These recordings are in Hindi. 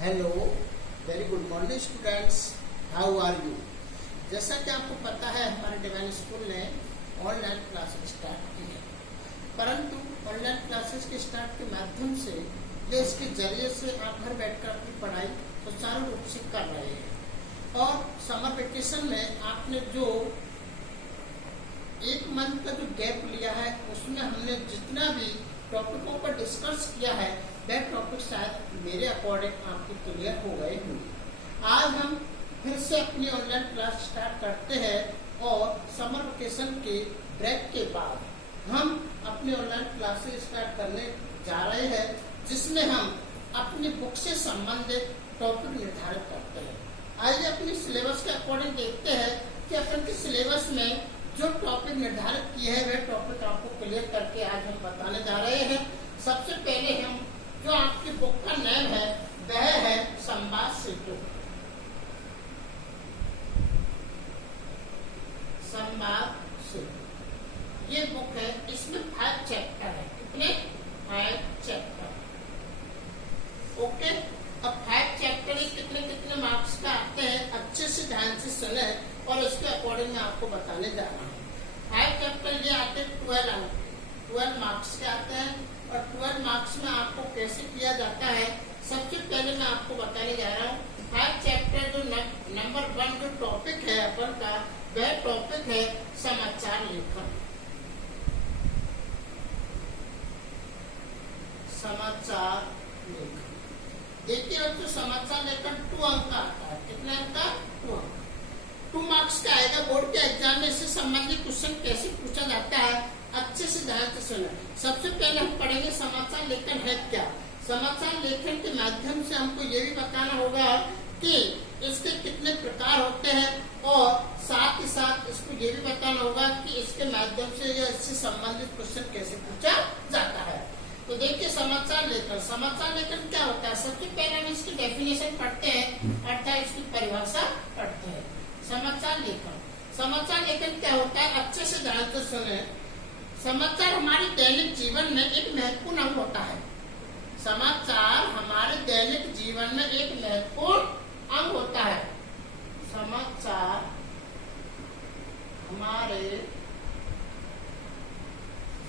Hello, very good morning students, how are you. जैसा कि आपको पता है हमारे डिवाइन स्कूल ने ऑनलाइन क्लासेस स्टार्ट की है, परंतु ऑनलाइन क्लासेस के स्टार्ट के माध्यम से या इसके जरिए से आप घर बैठकर अपनी पढ़ाई सुचारू रूप से कर रहे हैं। और समर वेकेशन में आपने जो एक मंथ का जो गैप लिया है उसमें हमने जितना भी टॉपिकों पर डिस्कस किया है वह टॉपिक शायद मेरे अकॉर्डिंग आपके क्लियर हो गए होंगे। आज हम फिर से अपनी ऑनलाइन क्लास स्टार्ट करते हैं और समर वेकेशन के ब्रेक के बाद हम अपनी ऑनलाइन क्लासेस स्टार्ट करने जा रहे हैं, जिसमें हम अपनी बुक से संबंधित टॉपिक निर्धारित करते हैं। आइए अपनी सिलेबस के अकॉर्डिंग देखते हैं कि अपन के सिलेबस में जो टॉपिक निर्धारित किए हैं वह टॉपिक आपको क्लियर करके आज हम बताने जा रहे हैं। सबसे पहले हम जो आपकी बुक का नेम है वह है संवाद सेतु। संवाद सेतु ये बुक है, इसमें 5 चैप्टर है। कितने? 5 चैप्टर। ओके, अब 5 चैप्टर कितने कितने मार्क्स का आते हैं अच्छे से ध्यान से सुने और इसके अकॉर्डिंग मैं आपको बताने जा रहा हूँ। 5 चैप्टर ये आते हैं 12 मार्क्स के आते हैं। और 12 मार्क्स में आपको कैसे किया जाता है, सबसे पहले मैं आपको बताने जा रहा हूँ। 5 चैप्टर जो नंबर 1 जो टॉपिक है अपन का वह टॉपिक है समाचार लेखन। समाचार लेखन देखिए बच्चों, समाचार लेखन 2 अंक का आता है। कितने अंक का? 2 अंक। 2 मार्क्स का आएगा। बोर्ड के एग्जाम में इससे संबंधित क्वेश्चन कैसे पूछा जाता है अच्छे से ध्यान से सुने। सबसे पहले हम पढ़ेंगे समाचार लेखन है क्या। समाचार लेखन के माध्यम से हमको ये भी बताना होगा कि इसके कितने प्रकार होते हैं और साथ ही साथ इसको ये भी बताना होगा कि इसके माध्यम से या इससे संबंधित क्वेश्चन कैसे पूछा जाता है। तो देखिए समाचार लेखन। समाचार लेखन क्या होता है? सबसे पहले हम इसकी डेफिनेशन पढ़ते हैं अर्थात इसकी परिभाषा पढ़ते हैं। समाचार लेखन, समाचार लेखन क्या होता है अच्छे से ध्यान से सुने। समाचार हमारे दैनिक जीवन में एक महत्वपूर्ण अंग होता है। समाचार हमारे दैनिक जीवन में एक महत्वपूर्ण अंग होता है। समाचार हमारे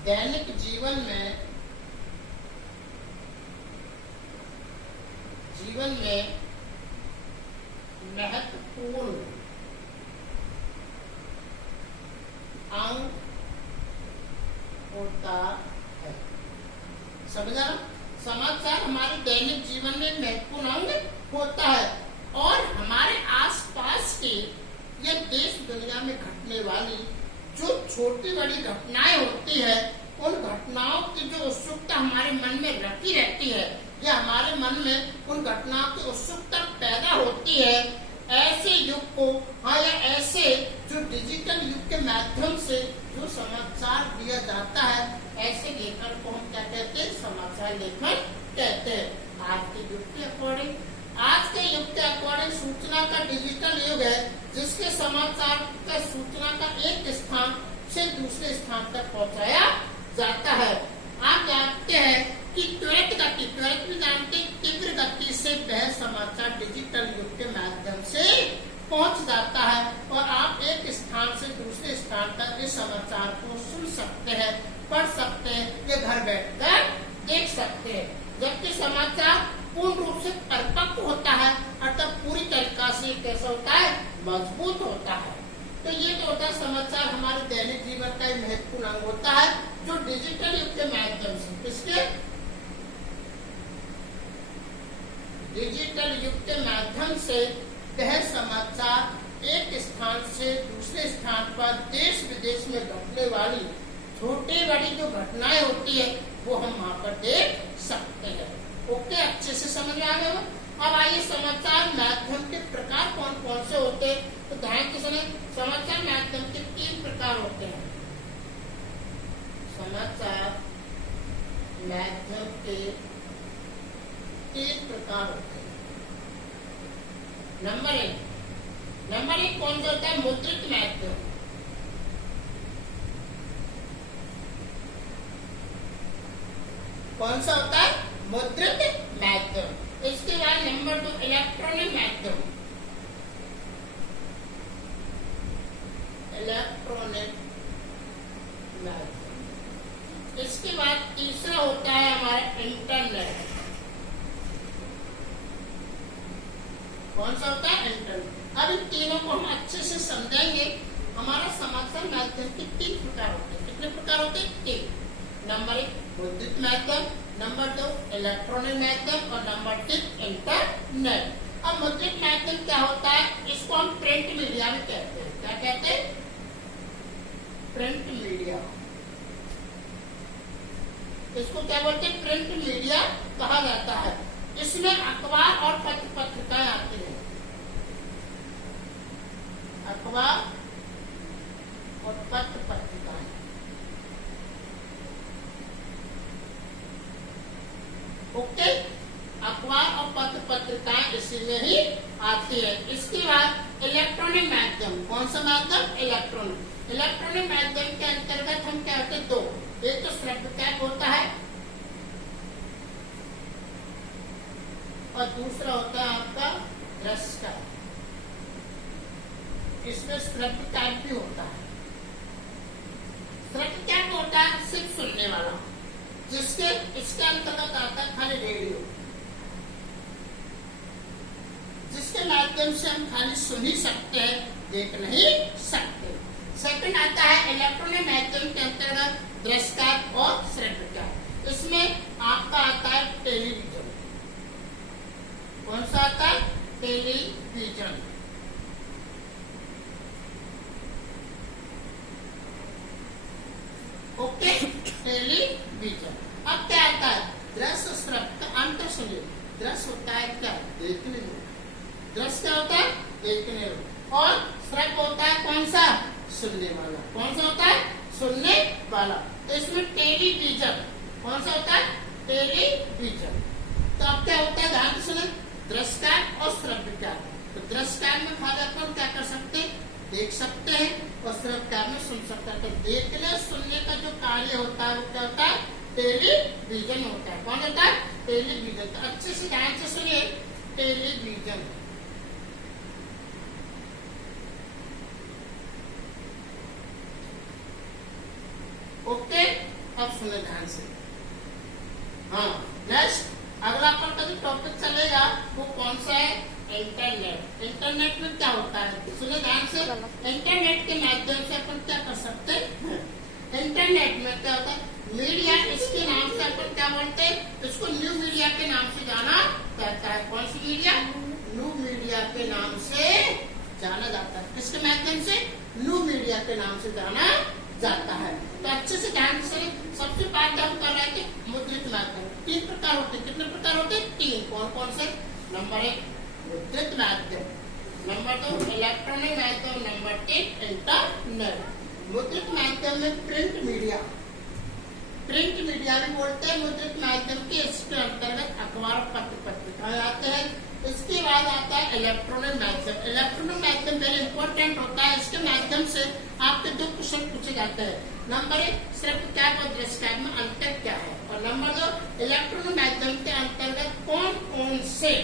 दैनिक जीवन में महत्वपूर्ण अंग होता है। समझा? समाचार हमारे दैनिक जीवन में महत्वपूर्ण अंग होता है और हमारे आसपास के या देश दुनिया में घटने वाली जो छोटी बड़ी घटनाएं होती है उन घटनाओं की जो उत्सुकता हमारे मन में रखी रहती है या हमारे मन में उन घटनाओं की उत्सुकता पैदा होती है, ऐसे युग को या ऐसे जो डिजिटल युग के माध्यम से जो समाचार दिया जाता है ऐसे लेखन को हम क्या कहते हैं? समाचार लेखन कहते हैं। आज के युग के अकॉर्डिंग सूचना का डिजिटल युग है, जिसके समाचार का सूचना का एक स्थान से दूसरे स्थान तक पहुंचाया जाता है। आप जानते हैं कि त्वरित भी जानते हैं, तीव्र गति से वह समाचार डिजिटल युग के माध्यम से पहुंच जाता है और आप एक स्थान से दूसरे स्थान तक इस समाचार को सुन सकते हैं, पढ़ सकते हैं या घर बैठकर देख सकते हैं। जबकि समाचार पूर्ण रूप से परिपक्व होता है अर्थात पूरी तरीका से कैसा होता है? मजबूत होता है। तो ये जो होता है समाचार हमारे दैनिक जीवन का एक महत्वपूर्ण अंग होता है जो डिजिटल युग के माध्यम से किसके? डिजिटल युग के माध्यम से वह समाचार एक स्थान से दूसरे स्थान पर देश विदेश में घटने वाली छोटी बड़ी जो घटनाएं होती है वो हम वहाँ पर देख सकते हैं। ओके, अच्छे से समझ में आ गया। अब आइए समाचार माध्यम के प्रकार कौन कौन से होते हैं तो ध्यान से सुने। समाचार माध्यम के 3 प्रकार होते हैं। समाचार माध्यम के 3 प्रकार होते हैं। नंबर 1 कौन सा होता है? मुद्रित माध्यम। कौन सा होता है? मुद्रित माध्यम। इसके बाद नंबर 2 कौन सा होता है? इंटरनेट। अब इन तीनों को हम अच्छे से समझेंगे। हमारा समाचार माध्यम के 3 प्रकार होते हैं। कितने प्रकार होते हैं? 3। नंबर 1 मुद्रित माध्यम, नंबर 2 इलेक्ट्रॉनिक माध्यम और नंबर 3 इंटरनेट। अब मुद्रित माध्यम क्या होता है? इसको हम प्रिंट मीडिया भी कहते हैं। क्या कहते हैं? Print media. इसको क्या बोलते हैं? प्रिंट मीडिया कहा जाता है। इसमें अखबार और पत्र पत्रिकाएं आती हैं। अखबार और पत्र पत्रिकाएं। ओके, अखबार और पत्र पत्रिकाएं इसी में ही आती है। इसके बाद इलेक्ट्रॉनिक माध्यम। कौन सा माध्यम? इलेक्ट्रॉनिक। इलेक्ट्रॉनिक माध्यम के अंतर्गत हम क्या होते हैं? 2। एक तो श्रव्य कैप होता है और दूसरा होता है आपका दृश्य कैप। इसमें श्रव्य कैप भी होता है। श्रव्य कैप होता है सिर्फ सुनने वाला, जिसके इसके अंतर्गत आता है खाली रेडियो, जिसके माध्यम से हम खाली सुन ही सकते हैं, देख नहीं सकते। सेकंड आता है इलेक्ट्रॉनिक माध्यम के अंतर्गत दृश्य कैप और श्रव्य कैप। इसमें आपका आता है टेलीविजन। कौन सा आता है? टेलीविजन। Okay, television. अब क्या आता है? दृश्य श्रव्य का अंतर सुनिए। दृश्य होता है क्या? देखने योग्य। दृश्य क्या होता है? देखने योग्य। और श्रव्य होता है कौन सा? सुनने वाला। कौन सा होता है? सुनने वाला। तो इसमें टेलीविजन कौन सा होता है? टेलीविजन। तो अब क्या होता है? ध्यान से सुने। दृश्य कैप और श्रव्य कैप। तो दृश्य कैप में खाली अपन क्या कर सकते हैं? देख सकते हैं, और श्रव्य कैप में सुन सकते हैं। तो देखने सुनने का जो कार्य होता है वो क्या होता है? टेलीविजन होता है। कौन होता है? टेलीविजन। तो अच्छे से ध्यान से सुनिए। टेलीविजन। ओके, अब सुने ध्यान से। हाँ, नेक्स्ट अगला अपन का जो टॉपिक चलेगा वो कौन सा है? इंटरनेट। इंटरनेट में क्या होता है? सुने ध्यान से। इंटरनेट के माध्यम से अपन क्या कर सकते हैं? इंटरनेट में क्या होता है? मीडिया। इसके नाम से अपन क्या बोलते हैं? इसको न्यू मीडिया के नाम से जाना जाता है। कौन सी मीडिया? न्यू मीडिया के नाम से जाना जाता है। किसके माध्यम से? न्यू मीडिया के नाम से जाना जाता है। तो अच्छे से ध्यान से सबसे पहले हम कर रहे थे मुद्रित माध्यम। 3 प्रकार होते हैं। कितने प्रकार होते हैं? 3। कौन कौन से? नंबर 1 मुद्रित माध्यम, नंबर 2 इलेक्ट्रॉनिक माध्यम, नंबर 3 इंटरनेट। मुद्रित माध्यम में प्रिंट मीडिया। प्रिंट मीडिया भी बोलते हैं मुद्रित माध्यम के। इसके अंतर्गत अखबार और पत्र पत्रिकाएं आते हैं। इसके बाद आता है इलेक्ट्रॉनिक माध्यम। इलेक्ट्रॉनिक माध्यम वेरी इंपॉर्टेंट होता है। इसके माध्यम से आपके 2 क्वेश्चन पूछे जाते हैं। नंबर 1 श्रव्य कैप और दृश्य कैप में अंतर क्या है, और नंबर 2 इलेक्ट्रॉनिक माध्यम के अंतर्गत कौन कौन से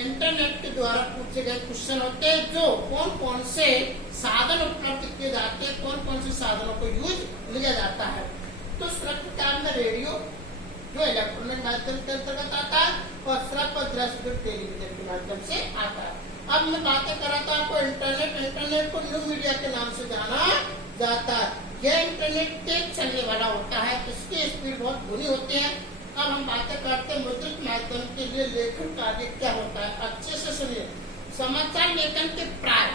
इंटरनेट के द्वारा पूछे गए क्वेश्चन होते हैं, जो कौन कौन से साधन उपलब्ध किए जाते हैं, कौन कौन से साधनों को यूज लिया जाता है। तो श्रव्य कैप में रेडियो जो इलेक्ट्रॉनिक माध्यम के अंतर्गत आता है, और श्रव्य और दृश्य जो टेलीविजन के माध्यम से आता है। अब मैं बातें कर रहा था आपको इंटरनेट। इंटरनेट को न्यू मीडिया के नाम से जाना जाता है। यह इंटरनेट तेज चलने वाला होता है, इसकी स्पीड बहुत बुरी होती है। अब हम बातें करते हैं मुद्रित माध्यम के लिए लेखन कार्य क्या होता है। अच्छे से सुनिए। समाचार लेखन के प्राय,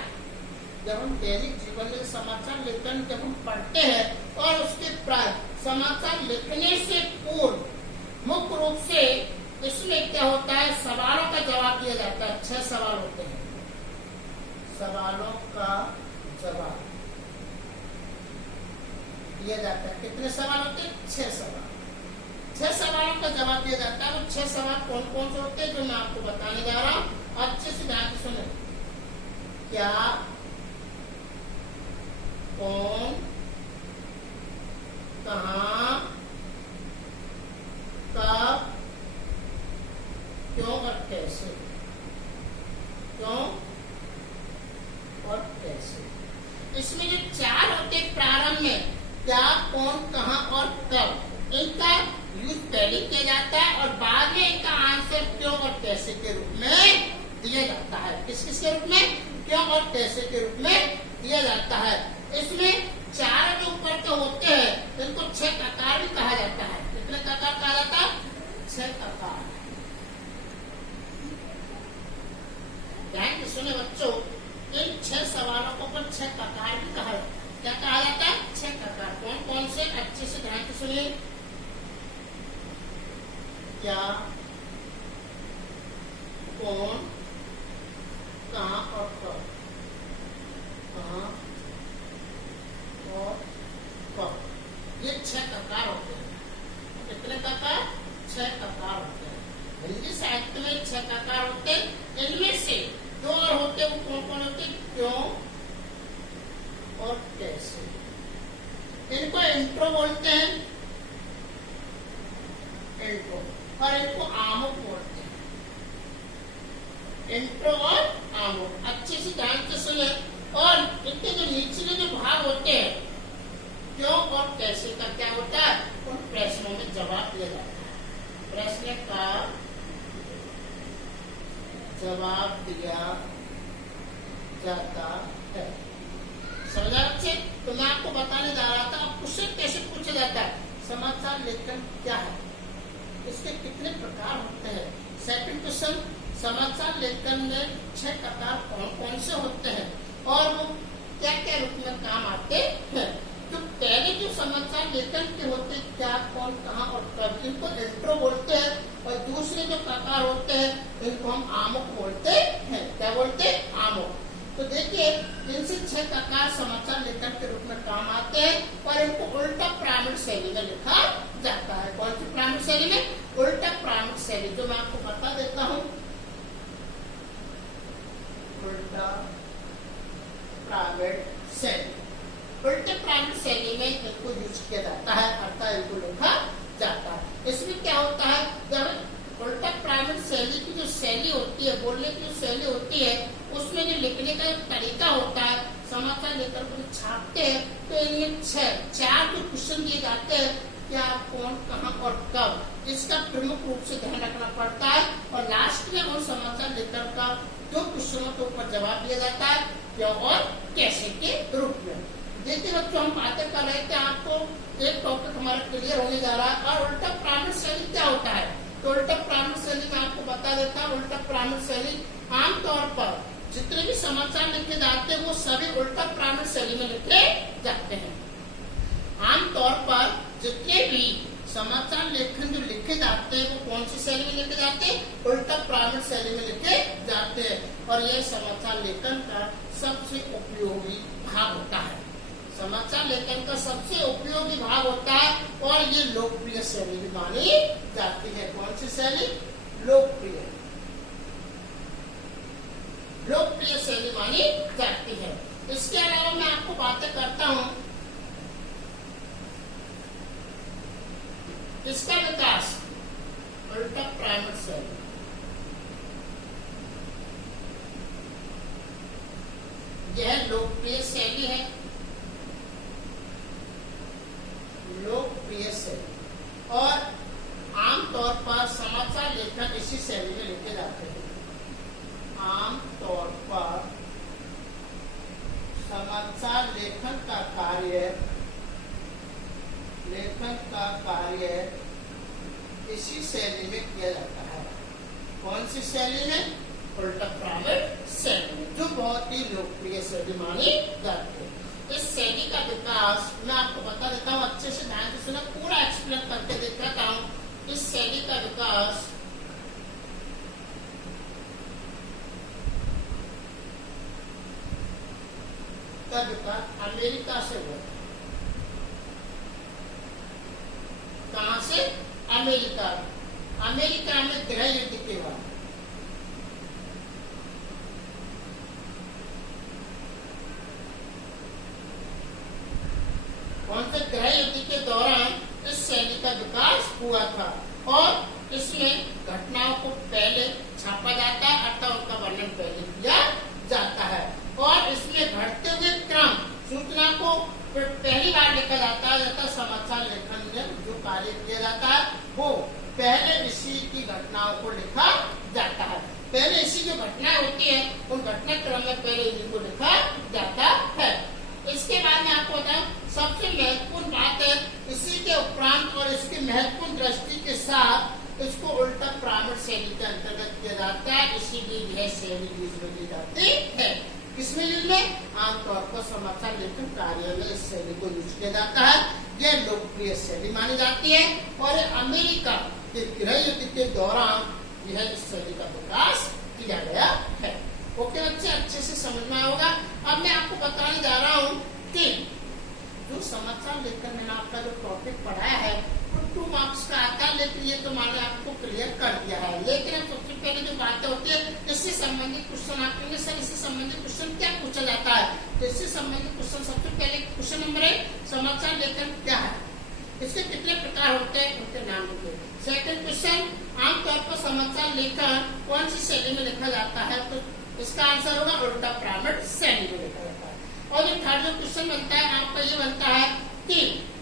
जब हम दैनिक जीवन में समाचार लेखन जब हम पढ़ते हैं, और उसके प्राय समाचार लिखने से पूर्व मुख्य रूप से इसमें क्या होता है? सवालों का जवाब दिया जाता है। 6 सवाल होते हैं। सवालों का जवाब दिया जाता है। कितने सवाल होते हैं? 6 सवाल। 6 सवालों का जवाब दिया जाता है। वो 6 सवाल कौन कौन से होते हैं जो मैं आपको बताने जा रहा हूँ। अच्छे से ध्यान से सुने। क्या, कौन, कहाँ, कब, क्यों और कैसे। क्यों और कैसे। इसमें जो 4 होते हैं प्रारंभ में, क्या, कौन, कहाँ और कब, इनका यूज पहले किया जाता है, और बाद में इनका आंसर क्यों और कैसे के रूप में दिया जाता है। किस किस के रूप में? क्यों और कैसे के रूप में दिया जाता है। इसमें चार जो ऊपर के होते हैं इनको 6 ककार भी कहा जाता है। कितने ककार कहा जाता है? 6 ककार। ध्यान से सुने बच्चों, इन 6 सवालों को पर 6 ककार भी कहा जाता है। क्या कहा जाता है? 6 ककार। कौन कौन से? अच्छे से ध्यान से सुनिए। क्या, कौन, कहां और कब। कहां और कब, ये 6 ककार होते हैं। कितने ककार? 6 ककार होते हैं। हिंदी साहित्य में 6 ककार होते हैं। इनमें से 2 और होते हैं, वो कौन कौन होते हैं? क्यों और कैसे। इनको इंट्रो बोलते हैं, इंट्रो, और इनको आमुख बोलते हैं। इंट्रो और आमुख अच्छे से ध्यान से सुने। और इनके जो निचले जो भाग होते हैं, क्यों और कैसे का क्या होता है, उन प्रश्नों में जवाब दिया जाता है। प्रश्न का जवाब दिया जाता है। समझा बच्चे? तो मैं आपको बताने जा रहा था क्वेश्चन कैसे पूछा जाता है। समाचार लेखन क्या है, इसके कितने प्रकार होते हैं। सेकंड क्वेश्चन, समाचार लेखन में 6 प्रकार कौन कौन से होते हैं और वो क्या क्या रूप में काम आते हैं। तो पहले जो समाचार लेखन के होते हैं, क्या, कौन, कहां और कब, इनको इंट्रो बोलते हैं। और दूसरे जो प्रकार होते हैं इनको हम आमुख बोलते हैं। क्या बोलते हैं? आमुख। तो देखिए, इनसे 6 प्रकार समाचार लेखन के रूप में काम आते हैं और इनको उल्टा प्रामाणिक शैली में लिखा जाता है। कौन सी प्रामाणिक शैली में? उल्टा प्रामाणिक शैली, जो मैं आपको बता देता हूं। उल्टा प्रामाणिक शैली, उल्टे प्रामाणिक शैली में इनको यूज किया जाता है, अर्थात इनको लिखा जाता है। इसमें क्या होता है, जब उल्टा प्रामाणिक शैली की जो शैली होती है, बोलने की जो शैली होती है, उसमें जो लिखने का तरीका होता है, समाचार लेकर को छापते हैं, तो इनमें 4 जो क्वेश्चन दिए जाते हैं, क्या, कौन, कहां और कब, इसका प्रमुख रूप से ध्यान रखना पड़ता है। और लास्ट में उन समाचार लेखन का 2 क्वेश्चनों के ऊपर जवाब दिया जाता है, क्या और कैसे के रूप में। देखिए बच्चों, हम बातें कर रहे थे, आपको एक टॉपिक हमारा क्लियर होने जा रहा है। और उल्टा प्रामाणिक शैली क्या होता है, तो उल्टा प्रामाणिक शैली में आपको बता देता हूं। उल्टा प्रामाणिक शैली आमतौर पर जितने भी समाचार लिखे जाते हैं वो सभी उल्टा प्रामाणिक शैली में लिखे जाते हैं। आमतौर पर जितने भी समाचार लेखन जो लिखे जाते हैं वो कौन सी शैली में लिखे जाते हैं? उल्टा प्रामाणिक शैली में लिखे जाते हैं। और यह समाचार लेखन का सबसे उपयोगी भाग होता है। समाचार लेखन का सबसे उपयोगी भाग होता है और ये लोकप्रिय शैली भी मानी जाती है। कौन सी शैली? लोकप्रिय, लोकप्रिय शैली मानी जाती है। इसके अलावा मैं आपको बातें करता हूं, इसका विकास उल्टा प्रामाणिक शैली, यह लोकप्रिय शैली है। लोकप्रिय शैली, और आमतौर पर समाचार लेखन इसी शैली में लिखे जाते हैं। आमतौर पर समाचार लेखन का कार्य इसी शैली में किया जाता है। कौन सी शैली में? उल्टा प्रामाणिक शैली में, जो बहुत ही लोकप्रिय शैली मानी जाती है। इस शैली का विकास मैं आपको बता देता हूँ, अच्छे से ध्यान से सुना, पूरा एक्सप्लेन करके दिखाता हूँ। इस शैली का विकास अमेरिका से हुआ। कहां से? अमेरिका। अमेरिका में गृह युद्ध के बाद कौन से गृह युद्ध के दौरान इस शैली का विकास हुआ था। और इसमें घटनाओं को पहले छापा जाता है, अर्थात उनका वर्णन पहले किया जाता है। और इसमें घटते हुए क्रम, सूचना को पहली बार लिखा जाता है, जैसा समाचार लेखन में जो कार्य किया जाता है वो पहले इसी की घटनाओं को लिखा जाता है। पहले ऐसी जो घटनाएं होती है उन घटनाक्रम में पहले इनको लिखा जाता है। इसके बाद में आपको बताऊं सबसे महत्वपूर्ण बात है, इसी के उपरांत और इसकी महत्वपूर्ण दृष्टि के साथ इसको उल्टा प्रामट शैली के अंतर्गत किया जाता है। इसीलिए यह शैली यूज में ली जाती है। किसमें यूज में? आमतौर पर समाचार लेखन कार्य में इस शैली को यूज किया जाता है। यह लोकप्रिय शैली मानी जाती है और अमेरिका के गृह युद्ध के दौरान यह इस शैली का विकास किया गया है। ओके बच्चे, अच्छे से समझना होगा। अब मैं आपको बताने जा रहा हूँ कि जो समाचार लेखन में आपका जो टॉपिक पढ़ाया है वो 2 मार्क्स का आता है, लेकिन ये तो मैंने आपको क्लियर कर दिया है। लेकिन अब सबसे पहले जो बातें होती है इससे संबंधित क्वेश्चन आप कहेंगे सर इससे संबंधित क्वेश्चन क्या पूछा जाता है, तो इससे संबंधित क्वेश्चन सबसे पहले क्वेश्चन नंबर 1 समाचार लेखन क्या है, इसके कितने प्रकार होते हैं उनके नाम लिखिए। सेकंड क्वेश्चन, आमतौर पर समाचार लेखन कौन सी शैली में लिखा जाता है, तो इसका आंसर होगा उल्टा प्रामट शैली में लिखा जाता है। और ये थर्ड जो क्वेश्चन बनता है आपका ये बनता है कि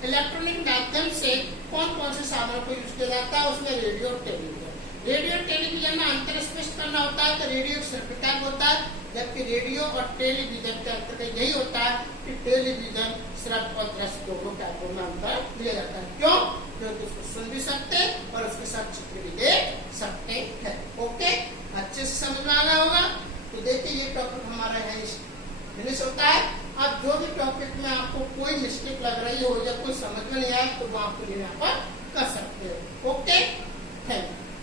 इलेक्ट्रॉनिक माध्यम से कौन कौन से साधनों को यूज किया जाता है, उसमें रेडियो और टेलीविजन। रेडियो और टेलीविजन में अंतर स्पष्ट करना होता है, तो रेडियो सिर्फ होता है, जबकि रेडियो और टेलीविजन के अंतर यही होता है कि टेलीविजन श्रव्य और दृश्य दोनों टाइपों में अंतर दिया जाता है। क्यों? क्योंकि उसको सुन भी सकते और उसके साथ चित्र भी देख